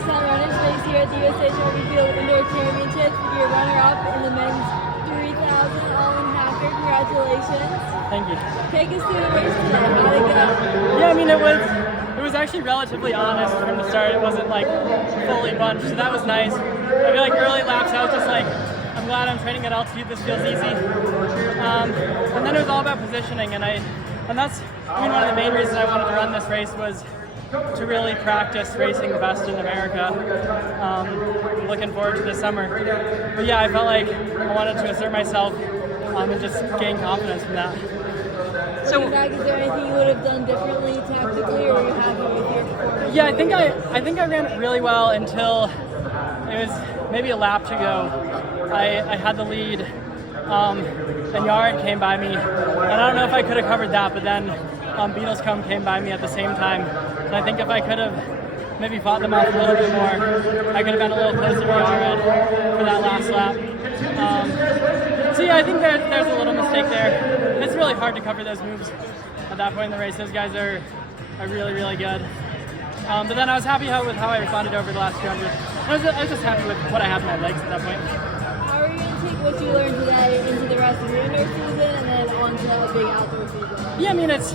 Sun Runners race here at the USATF Indoor Championships with your runner-up in the men's 3,000, Olin Hacker. Congratulations. Thank you. Take us through the race today. How'd it go? Yeah, I mean, it was actually relatively honest from the start. It wasn't like fully bunched, so that was nice. I feel like early laps, I was just like, I'm glad I'm training at altitude. This feels easy. And then it was all about positioning, and that's one of the main reasons I wanted to run this race was to really practice racing the best in America. Looking forward to this summer. But yeah, I felt like I wanted to assert myself and just gain confidence from that. So, is there anything you would have done differently tactically, or were you happy with your performance? Yeah, I think I ran it really well until it was maybe a lap to go. I had the lead, and Yared came by me, and I don't know if I could have covered that, but then Beetlescombe came by me at the same time, and I think if I could have maybe fought them off a little bit more, I could have been a little closer to Yared for that last lap. So yeah, I think there's a little mistake there. It's really hard to cover those moves at that point in the race. Those guys are really, really good. But then I was happy with how I responded over the last 200. I was just happy with what I had in my legs at that point. How are you going to take what you learned today into the rest of your indoor season and then on to a big outdoor season? Yeah, I mean, it's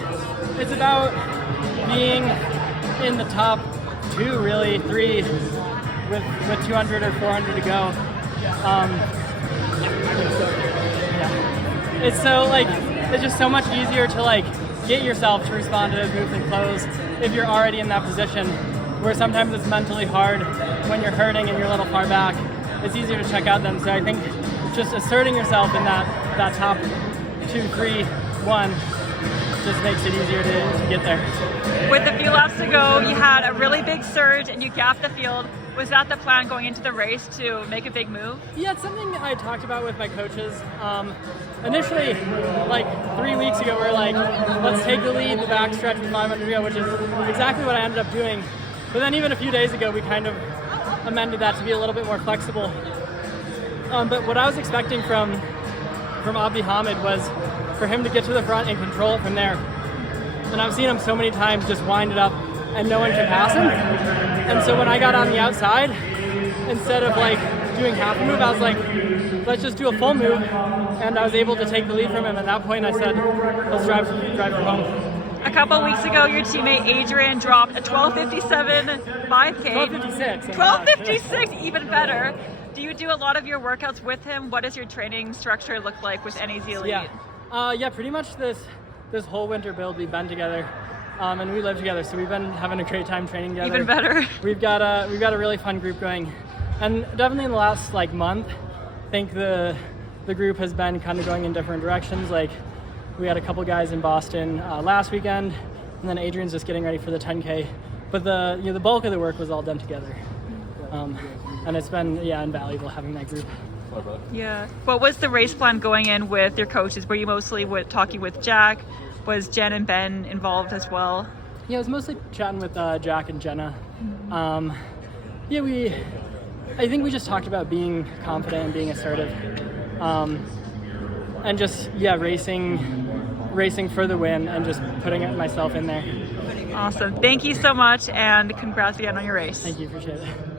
about being in the top two, really, three, with 200 or 400 to go. It's so it's just so much easier to get yourself to respond to those moves and close if you're already in that position, where sometimes it's mentally hard when you're hurting and you're a little far back. It's easier to check out them. So I think just asserting yourself in that top 2, 3, 1 just makes it easier to get there. With a few laps to go, you had a really big surge and you gapped the field. Was that the plan going into the race, to make a big move? Yeah, it's something I talked about with my coaches. Initially, 3 weeks ago, we were like, let's take the lead, the backstretch with 500 to go, which is exactly what I ended up doing. But then even a few days ago, we kind of amended that to be a little bit more flexible. But what I was expecting from Abdi Hamid was for him to get to the front and control it from there. And I've seen him so many times just wind it up and no one can pass him. And so when I got on the outside, instead of doing half a move, I was like, let's just do a full move. And I was able to take the lead from him. At that point, I said, let's drive from home. A couple weeks ago, your teammate Adrian dropped a 12:57 5K. 12:56. 12:56, even better. Do you do a lot of your workouts with him? What does your training structure look like with NEZ Elite? Yeah, pretty much this whole winter build we've been together, and we live together, so we've been having a great time training together. Even better. We've got a really fun group going, and definitely in the last month, I think the group has been kind of going in different directions. We had a couple guys in Boston last weekend, and then Adrian's just getting ready for the 10K. But the bulk of the work was all done together, and it's been invaluable having that group. Yeah. What was the race plan going in with your coaches? Were you mostly talking with Jack? Was Jen and Ben involved as well? Yeah, I was mostly chatting with Jack and Jenna. I think we just talked about being confident and being assertive, and just racing for the win and just putting myself in there. Awesome. Thank you so much, and congrats again on your race. Thank you, appreciate it.